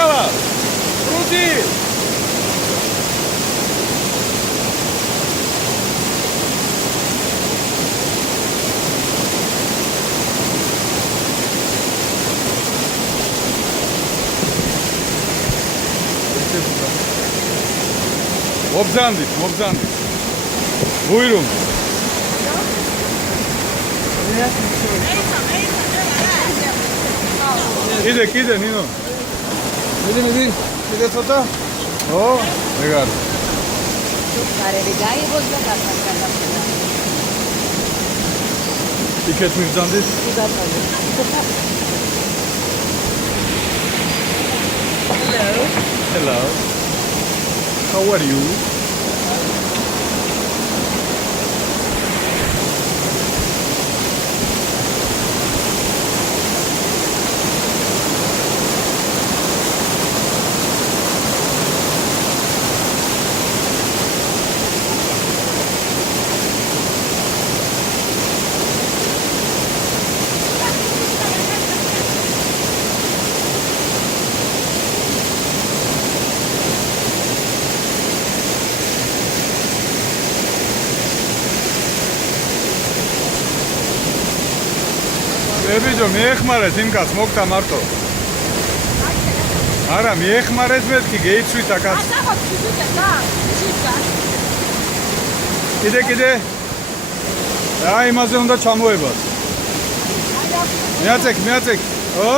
აკალა. რუდი. მობზანდით. ვუირუმ. კიდე ნინო. კიდე ცოტა. ო, ეგარ. არები გაიგოს და გასაგებია. იქეთ მიბზანდით? Hello. How are you? ბიჭო, მიეხმარეთ იმ კაცს, მოგთა მარტო. არა, მიეხმარეთ მეთქი, გეიცვით აკაც. კიდე. აი, იმაზე უნდა ჩამოებას. მიაწექ. ო,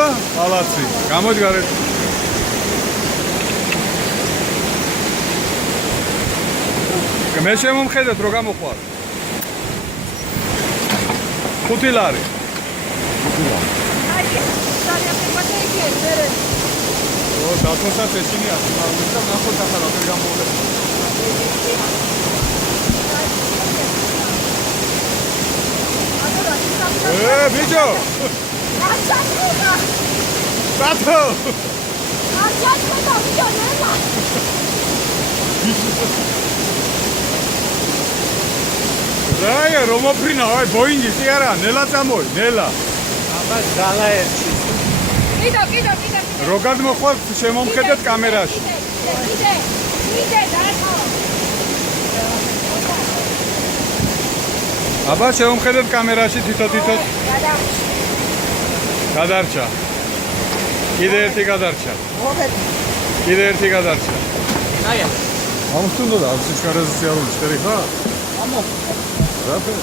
ალაცი. გამოდი გარეთ. მე შემომხედეთ, რომ გამოხვალ. 5 ლარი. ო, დათოსაც ეჩინი ასე, მაგრამ ნახოთ ახლა როგორ გამოვიდა. ბიჭო! დათო! რაია, რომ მოფრინა, აი, ბოინგი კი არა, ნელა წამოი, ნელა. აბა, ძალა ერთი. კიდე. რო გადმოხვალ შემომხედეთ კამერაში. კიდე, დათო. აბა, შემომხედეთ კამერაში თითო. გადარჩა. კიდე ერთი გადარჩა. აია. ამას თუნდა და სიჩქარეზე სიარული შტერი ხა? ამო. რაფე?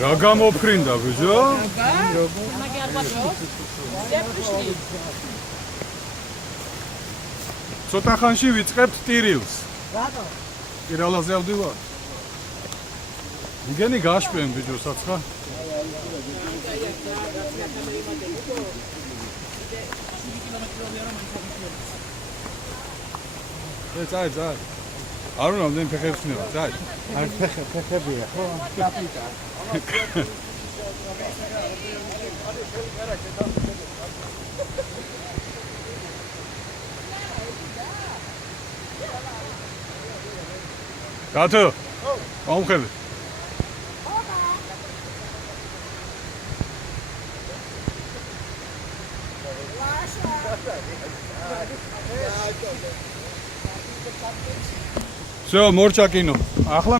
რა გამოფრინდა ბიჭო? ცოტა ხანში ვიწყებთ ტირილს. რატო? ტირალაზე ავდივარ. იგენი გაშპენ ბიჭო საცხა. წაი. არ უნდა მდენ ფეხებს ნება, წაი. არ ფეხებია, ხო? დაფიკა. დათო. მომხედე. Всё, морча кино. ახლა